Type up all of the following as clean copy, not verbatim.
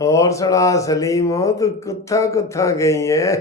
और सुना सलीम हो तो कुत्था कुत्था गई है।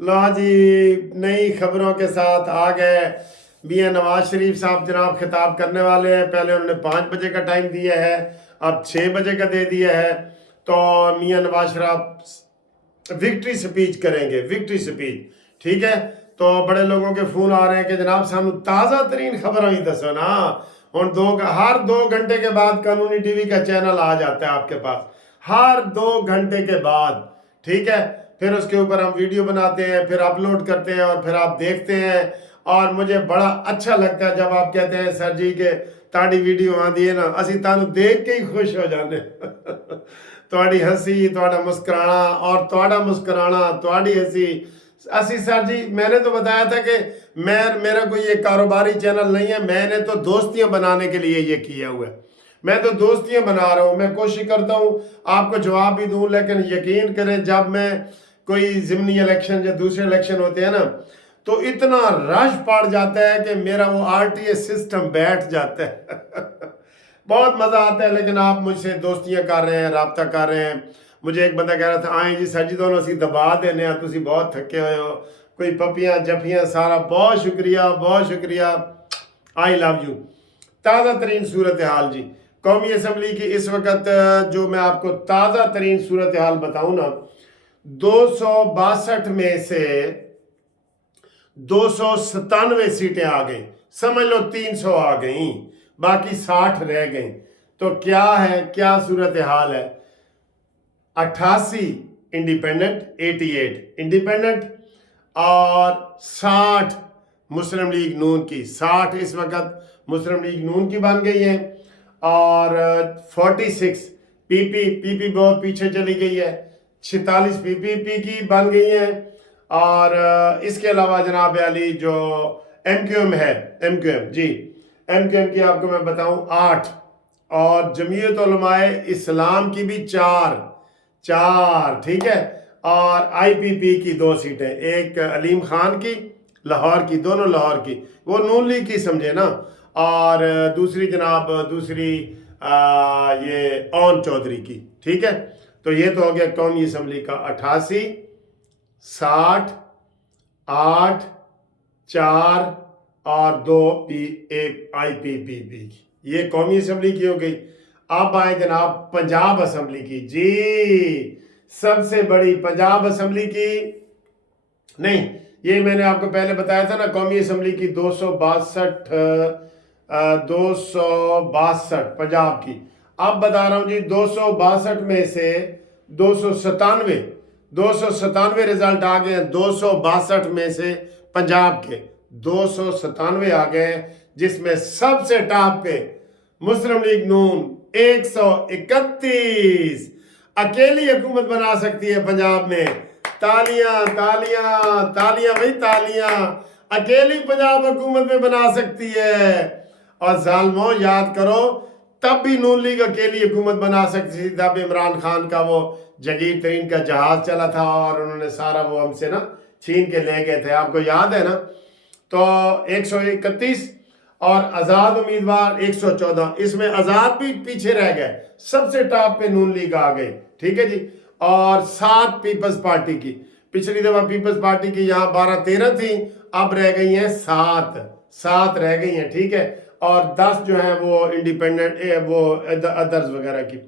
लो जी, नई खबरों के साथ आ गए। मियां नवाज शरीफ साहब जनाब खिताब करने वाले हैं। पहले उन्होंने 5 बजे का टाइम दिया है, अब 6 बजे का दे दिया है। तो मियां नवाज शरीफ विक्ट्री स्पीच करेंगे, विक्ट्री स्पीच। ठीक है, तो बड़े लोगों के फोन आ रहे हैं कि जनाब सानू ताज़ा तरीन खबर ही दसो ना। हर 2 घंटे के बाद कानूनी टीवी का चैनल आ जाता है आपके पास, हर 2 घंटे के बाद। ठीक है, फिर उसके ऊपर हम वीडियो बनाते हैं, फिर अपलोड करते हैं और फिर आप देखते हैं। और मुझे बड़ा अच्छा लगता है जब आप कहते हैं सर जी के ताड़ी वीडियो आती है ना, असी तानू देख के ही खुश हो जाने। ਤੁਹਾਡੀ हंसी, ਤੁਹਾਡਾ मुस्कुराना और ਤੁਹਾਡਾ मुस्कुराना, ਤੁਹਾਡੀ हंसी। असी सर जी, मैंने तो बताया था कि मेरा कोई ये कारोबारी चैनल नहीं है, मैंने तो दोस्तियां बनाने के लिए ये किया हुआ है। मैं तो दोस्तियां बना रहा हूँ, मैं कोशिश करता हूँ आपको जवाब भी दूँ, लेकिन यकीन करें जब मैं कोई ज़िमनी इलेक्शन या दूसरे इलेक्शन होते हैं ना, तो इतना रश पड़ जाता है कि मेरा वो RTA सिस्टम बैठ जाता है। बहुत मज़ा आता है। लेकिन आप मुझसे दोस्तियां कर रहे हैं, राब्ता कर रहे हैं। मुझे एक बंदा कह रहा था आए जी सर जी दोनों असी दबा देने, तुसी बहुत थके हुए हो, कोई पपियां जफियां सारा। बहुत शुक्रिया, बहुत शुक्रिया, आई लव यू। ताज़ा तरीन सूरत हाल जी कौमी असम्बली की इस वक्त, जो मैं आपको ताज़ा तरीन सूरत हाल बताऊँ ना, 262 में से 297 सीटें आ गई, समझ लो 300 आ गई, बाकी 60 रह गई। तो क्या है, क्या सूरत हाल है? 88 इंडिपेंडेंट, 88 इंडिपेंडेंट और 60 मुस्लिम लीग नून की। 60 इस वक्त मुस्लिम लीग नून की बन गई है और 46 पीपी बहुत पीछे चली गई है, 46 पीपीपी की बन गई है। और इसके अलावा जनाब अली जो MQM है, MQM जी, MQM की आपको मैं बताऊं 8, और जमीयत उलमाए इस्लाम की भी 4। ठीक है, और IPP की 2 सीटें, एक अलीम खान की लाहौर की, दोनों लाहौर की, वो नून लीग की समझे ना, और दूसरी जनाब दूसरी ये ओन चौधरी की। ठीक है, तो ये तो हो गया कौमी असम्बली का 88, 60, 8, 4 और 2 IPPP। ये कौमी असम्बली की हो गई। अब आए जनाब पंजाब असम्बली की जी, सबसे बड़ी पंजाब असम्बली की। नहीं, ये मैंने आपको पहले बताया था ना, कौमी असम्बली की 262 पंजाब की। अब बता रहा हूँ जी, 262 में से 297 रिजल्ट आ गए हैं। 262 में से पंजाब के 297 आ गए हैं, जिसमें सबसे टॉप पे मुस्लिम लीग नून 131 अकेली हुकूमत बना सकती है पंजाब में। तालियां तालियां तालियां भाई तालियां, अकेली पंजाब हुकूमत में बना सकती है। और जालमो याद करो, तब भी नून लीग अकेली हुकूमत बना सकती थी, तब इमरान खान का वो जगीर तरीन का जहाज चला था और उन्होंने सारा वो हमसे ना छीन के ले गए थे, आपको याद है ना। तो 131 और आज़ाद उम्मीदवार 114, इसमें आज़ाद भी पीछे रह गए, सबसे टॉप पे नून लीग आ गई। ठीक है जी, और 7 पीपल्स पार्टी की। पिछली दफा पीपल्स पार्टी की यहाँ 12-13 थी, अब रह गई हैं 7 रह गई हैं। ठीक है, और 10 जो है वो इंडिपेंडेंट, वो अदर्स वगैरह की।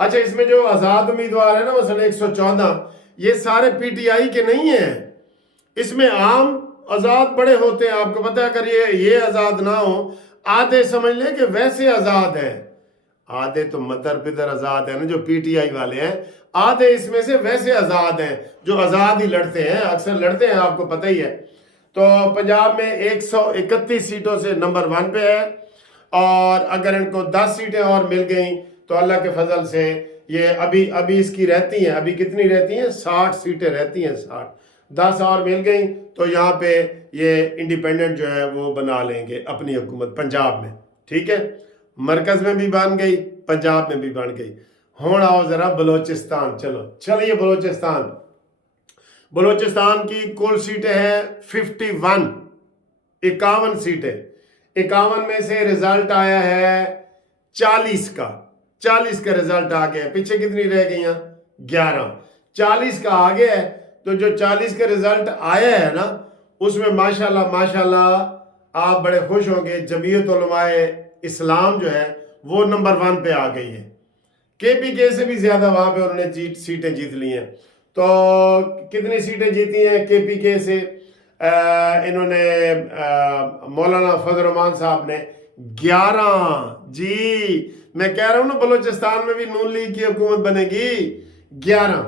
अच्छा, इसमें जो आज़ाद उम्मीदवार है ना, मसलन 114, ये सारे PTI के नहीं हैं, इसमें आम आज़ाद बड़े होते हैं। आपको पता है, अगर ये आज़ाद ना हो, आधे समझ लें कि वैसे आज़ाद हैं, आधे तो मदर पिदर आज़ाद है ना जो PTI वाले हैं, आधे इसमें से वैसे आज़ाद हैं जो आज़ाद ही लड़ते हैं, अक्सर लड़ते हैं, आपको पता ही है। तो पंजाब में 131 सीटों से नंबर 1 पे है, और अगर इनको 10 सीटें और मिल गई तो अल्लाह के फजल से ये अभी इसकी रहती हैं, अभी कितनी रहती हैं, 60 सीटें रहती हैं, 60, 10 और मिल गई तो यहाँ पे ये इंडिपेंडेंट जो है वो बना लेंगे अपनी हुकूमत पंजाब में। ठीक है, मरकज में भी बन गई, पंजाब में भी बन गई। हुण आओ जरा बलोचिस्तान, चलिए बलोचिस्तान की कुल सीटें हैं 51, 51 सीटें। 51 में से रिजल्ट आया है 40 का, 40 का रिजल्ट आ गया। पीछे कितनी रह गई हैं? 11। 40 का आ गया है, तो जो 40 का रिजल्ट आया है ना, उसमें माशाल्लाह माशाल्लाह आप बड़े खुश होंगे। जमीयत उलमाए इस्लाम जो है वो नंबर 1 पे आ गई है। केपीके से भी ज्यादा वहां पे उन्होंने सीटें जीत ली हैं। तो कितनी सीटें जीती हैं केपीके से? इन्होंने मौलाना फजल रहमान साहब ने 11। जी मैं कह रहा हूं ना, बलूचिस्तान में भी नून लीग की हुकूमत बनेगी। 11,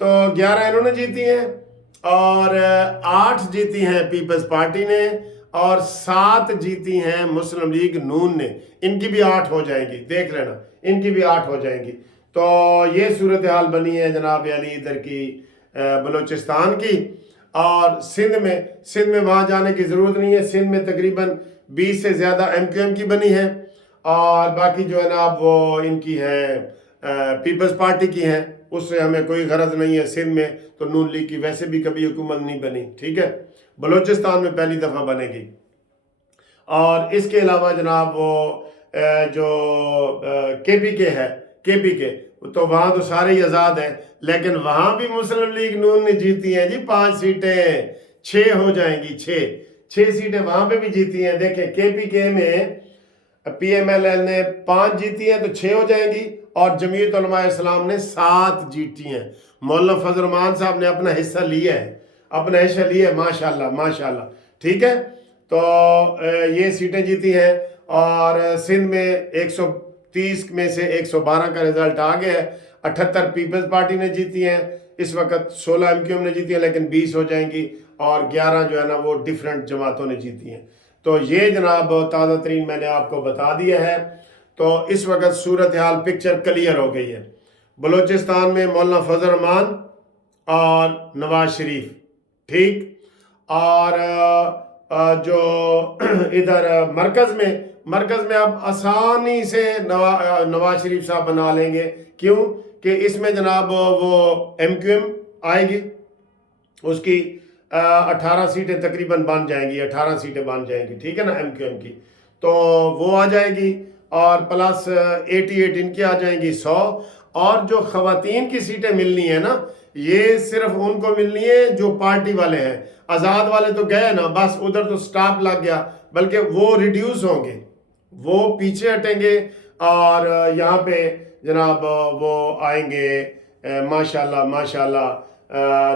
तो 11 इन्होंने जीती हैं, और 8 जीती हैं पीपल्स पार्टी ने, और 7 जीती हैं मुस्लिम लीग नून ने। इनकी भी 8 हो जाएंगी, देख लेना, इनकी भी 8 हो जाएंगी। तो ये सूरत हाल बनी है जनाब अली इधर की बलूचिस्तान की। और सिंध में वहाँ जाने की ज़रूरत नहीं है। सिंध में तकरीबन 20 से ज़्यादा MQM की बनी है, और बाकी जो है ना वो इनकी है पीपल्स पार्टी की है। उससे हमें कोई गरज नहीं है। सिंध में तो नून लीग की वैसे भी कभी हुकूमत नहीं बनी, ठीक है। बलूचिस्तान में पहली दफ़ा बनेगी। और इसके अलावा जनाब वो जो केपीके है, केपीके तो वहाँ तो सारे ही आज़ाद हैं, लेकिन वहाँ भी मुस्लिम लीग नून ने जीती हैं जी 5 सीटें। 6 हो जाएंगी, 6 सीटें वहाँ पे भी जीती हैं। देखें केपीके में PMLN ने 5 जीती हैं तो 6 हो जाएंगी, और जमीयत उलमाए इस्लाम ने 7 जीती हैं। मौलाना फजल रहमान साहब ने अपना हिस्सा लिया है, माशाल्लाह माशाल्लाह, ठीक है। तो ये सीटें जीती हैं। और सिंध में 130 में से 112 का रिजल्ट आ गया है। 78 पीपल्स पार्टी ने जीती हैं इस वक्त, 16 MQM ने जीती हैं, लेकिन 20 हो जाएंगी, और 11 जो है ना वो डिफरेंट जमातों ने जीती हैं। तो ये जनाब ताज़ा तरीन मैंने आपको बता दिया है। तो इस वक्त सूरत हाल पिक्चर क्लियर हो गई है। बलूचिस्तान में मौलाना फजल रहमान और नवाज शरीफ, ठीक। और जो इधर मरकज़ में आप आसानी से नवाज शरीफ साहब बना लेंगे। क्यों कि इसमें जनाब वो MQM आएगी, उसकी 18 सीटें तकरीबन बन जाएंगी, 18 सीटें बन जाएंगी, ठीक है ना, MQM की। तो वो आ जाएगी, और प्लस 88 इनकी आ जाएंगी, 100। और जो ख़वातीन की सीटें मिलनी है ना, ये सिर्फ उनको मिलनी है जो पार्टी वाले हैं। आज़ाद वाले तो गए ना, बस उधर तो स्टॉप लग गया, बल्कि वो रिड्यूस होंगे, वो पीछे हटेंगे, और यहाँ पे जनाब वो आएंगे माशाल्लाह माशाल्लाह।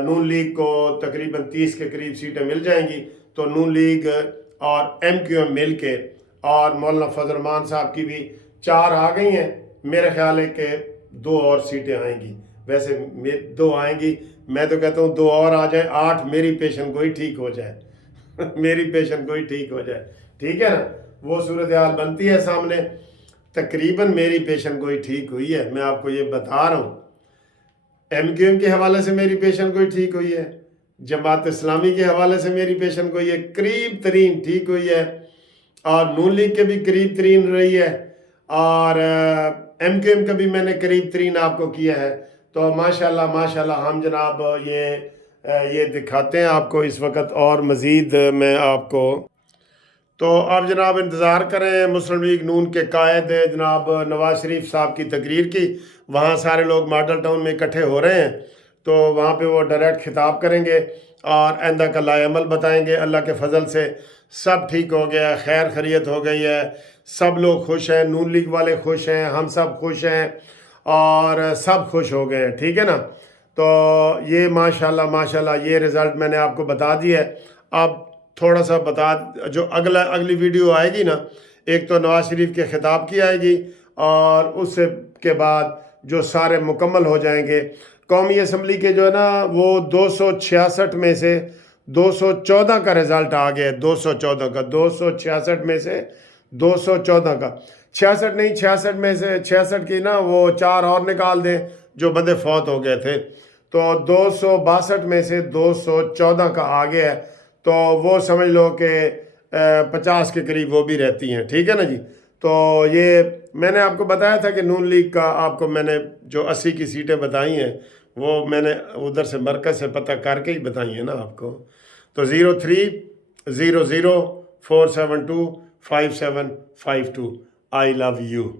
नून लीग को तकरीबन 30 के करीब सीटें मिल जाएंगी। तो नून लीग और MQM मिल के, और मौलाना फजल रहमान साहब की भी 4 आ गई हैं। मेरे ख्याल है कि 2 और सीटें आएंगी, वैसे 2 आएंगी, मैं तो कहता हूँ 2 और आ जाए, 8 मेरी पेशेंट कोई ठीक हो जाए मेरी पेशेंट कोई ठीक हो जाए, ठीक है ना। वो सूरत हाल बनती है सामने। तकरीबन मेरी पेशेंट कोई ठीक हुई है, मैं आपको ये बता रहा हूँ। MQM के हवाले से मेरी पेशेंट कोई ठीक हुई है, जमात इस्लामी के हवाले से मेरी पेशेंट कोई है करीब तरीन ठीक हुई है, और नून लीग के भी करीब तरीन रही है, और MQM का भी मैंने करीब तरीन आपको किया है। तो माशाल्लाह माशाल्लाह हम जनाब ये दिखाते हैं आपको इस वक्त, और मज़ीद मैं आपको। तो आप जनाब इंतज़ार करें मुस्लिम लीग नून के कायद जनाब नवाज शरीफ साहब की तकरीर की। वहाँ सारे लोग मॉडल टाउन में इकट्ठे हो रहे हैं, तो वहाँ पे वो डायरेक्ट खिताब करेंगे और आइंदा का लाएमल बताएंगे। अल्लाह के फजल से सब ठीक हो गया, खैर खैरियत हो गई है, सब लोग खुश हैं, नून लीग वाले खुश हैं, हम सब खुश हैं, और सब खुश हो गए हैं, ठीक है ना। तो ये माशाल्लाह माशाल्लाह ये रिज़ल्ट मैंने आपको बता दिया है। अब थोड़ा सा जो अगली वीडियो आएगी ना, एक तो नवाज शरीफ के खिताब की आएगी, और उससे के बाद जो सारे मुकम्मल हो जाएंगे। कौमी असम्बली के जो है ना वो 266 में से 214 का रिज़ल्ट आ गया, 214 का, 266 में से 214 का, 66 नहीं, 66 में से 66 की ना वो 4 और निकाल दें जो बंदे फौत हो गए थे, तो 262 में से 214 का आ गया है। तो वो समझ लो कि 50 के करीब वो भी रहती हैं, ठीक है ना जी। तो ये मैंने आपको बताया था कि नून लीग का आपको मैंने जो 80 की सीटें बताई हैं वो मैंने उधर से मरकज़ से पता करके ही बताई हैं ना आपको। तो 030047255752 आई लव यू।